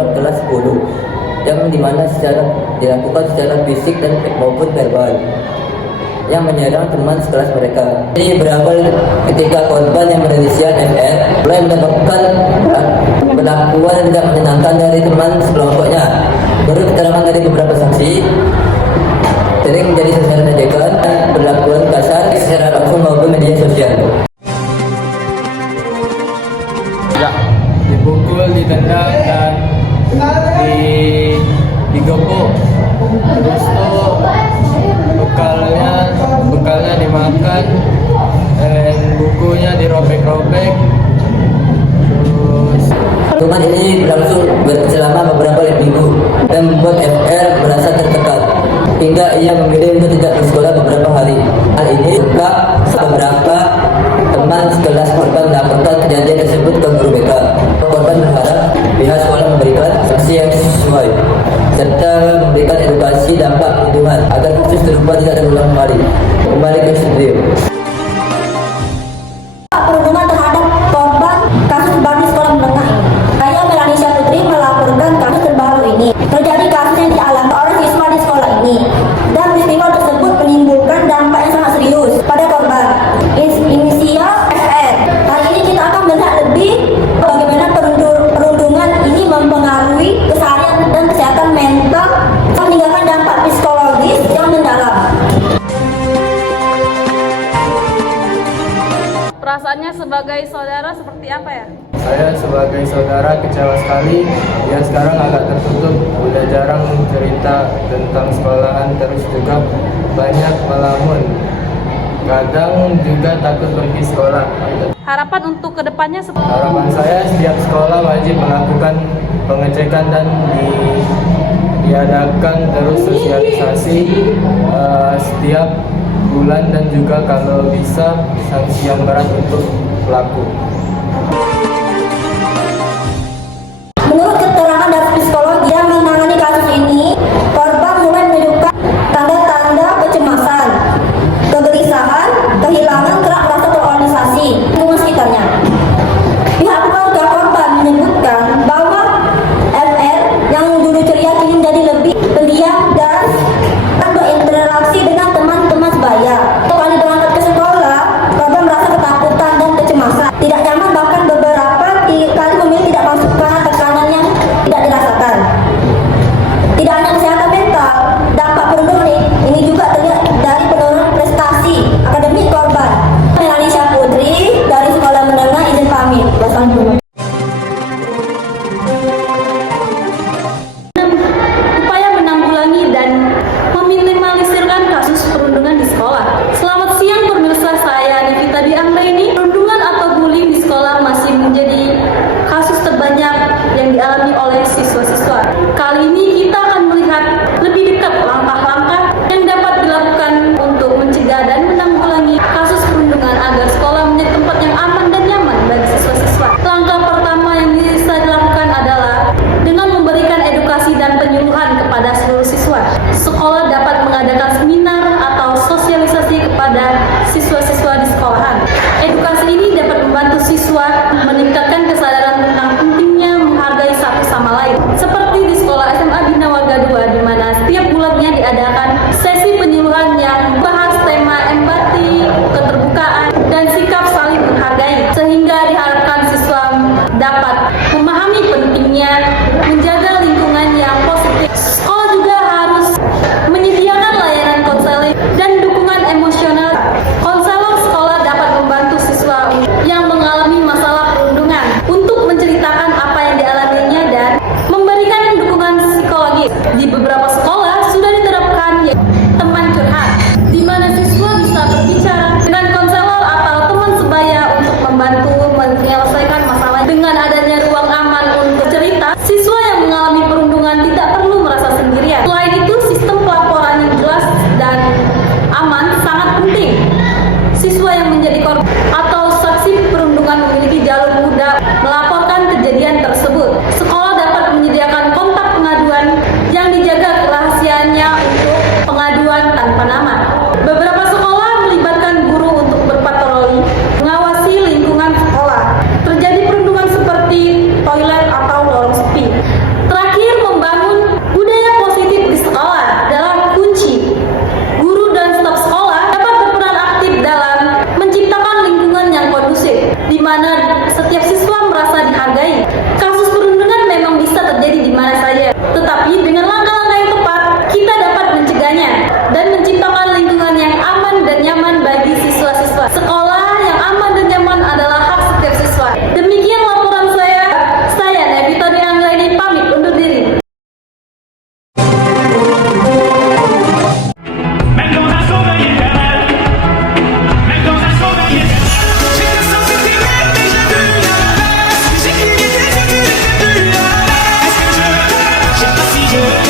seorang kelas 10 yang dimana dilakukan secara fisik dan maupun verbal yang menyerang teman sekelas mereka. Ini berawal ketika korban yang berinisial FR mulai mendapatkan perlakuan yang tidak menyenangkan dari teman sekelompoknya. Menurut keterangan dari beberapa saksi, sering menjadi sasaran ejekan dan perlakuan kasar secara langsung maupun media sosial. Dipukul, ditendang, dan digepuk. Terus tuh bekalnya dimakan, dan bukunya dirobek-robek. Pertemuan ini berlangsung selama beberapa minggu dan membuat FR merasa tertekan hingga ia memilih untuk tidak bersekolah beberapa hari. Hal ini juga beberapa teman sekelas korban melaporkan kejadian tersebut ke guru BK. Korban berharap pihak sekolah memberikan sanksi yang sesuai serta memberikan edukasi dampak lingkungan agar kasus serupa tidak terulang kembali. Kembali ke studio. Perundungan terhadap korban kasus baru sekolah menengah ini. Saya Melanisha Putri melaporkan kasus terbaru ini. Terjadi kasus yang dialami oleh siswa di sekolah ini, dan peristiwa tersebut menimbulkan dampak yang sangat serius pada korban. Inisial FR. Kali ini kita akan melihat lebih bagaimana perundungan ini mempengaruhi keseharian dan kesehatan mental, meninggalkan dampak psikologis yang mendalam. Perasaannya sebagai saudara seperti apa ya? Saya sebagai saudara kecewa sekali. Dia sekarang agak tertutup, udah jarang cerita tentang sekolahan, terus juga banyak melamun. Kadang juga takut pergi sekolah. Harapan untuk kedepannya seperti apa? Harapan saya setiap sekolah wajib melakukan pengecekan dan diadakan terus sosialisasi setiap bulan, dan juga kalau bisa sanksi yang berat untuk pelaku. Menurut keterangan dari psikologi yang menangani kasus ini, korban mulai menunjukkan tanda-tanda kecemasan, kegelisahan, kehilangan gerak rasa terorganisasi di lingkungan sekitarnya. Pihak keluarga korban menyebutkan bahwa FR yang dulu ceria kini menjadi lebih pendiam dan berinteraksi dengan teman-teman sebaya. Kali berangkat ke sekolah, korban merasa ketakutan dan kecemasan, tidak nyaman, bahkan beberapa kali memilih tidak masuk karena tekanan yang tidak dirasakan. Tidak hanya kesehatan mental, dampak perundungan ini juga terlihat dari penurunan prestasi akademik korban. Melanisha Putri dari Sekolah Menengah izin pamit. Wassalamualaikum. upaya menanggulangi dan meminimalisirkan kasus perundungan di sekolah. Selamat siang pemirsa, saya Nivita Dianggraini. Perundungan atau bullying di sekolah masih menjadi kasus terbanyak yang dialami oleh siswa-siswa. Kali ini kita akan melihat lebih dekat langkah-langkah yang dapat dilakukan untuk mencegah dan menanggulangi kasus perundungan agar sekolah menjadi tempat yang aman dan nyaman bagi siswa-siswa. Langkah pertama yang bisa dilakukan adalah dengan memberikan edukasi dan penyuluhan kepada seluruh siswa. Sekolah dapat mengadakan seminar atau sosialisasi kepada siswa-siswa di sekolahan. Edukasi ini dapat membantu siswa meningkatkan kesadaran tentang pentingnya menghargai satu sama lain. Seperti di sekolah SMA Bina Warga 2, di mana setiap bulannya diadakan sesi penyuluhan yang membahas tema empati, keterbukaan, dan sikap saling menghargai, sehingga diharapkan siswa dapat memahami pentingnya menjaga lingkungan yang positif. Sekolah juga harus menyediakan layanan konseling dan dukungan emosional. Konselor sekolah dapat membantu siswa yang mengalami masalah perundungan untuk menceritakan apa yang dialaminya dan memberikan dukungan psikologis. Di beberapa sekolah sudah diterapkan teman curhat, di mana siswa bisa berbicara dengan konselor atau teman sebaya untuk membantu menyelesaikan masalah. Dengan adanya ruang aman untuk cerita, siswa yang mengalami perundungan tidak perlu merasa sendirian. Selain itu, sistem pelaporan yang jelas dan aman sangat penting. Siswa yang menjadi korban atau saksi perundungan memiliki jalur mudah melaporkan kejadian tersebut. Sekolah dapat menyediakan kontak pengaduan yang dijaga kerahasiaannya untuk pengaduan tanpa nama. Beberapa sekolah melibatkan guru untuk berpatroli, mengawasi lingkungan sekolah. Terjadi perundungan seperti toilet atau lorong sepi. Untuk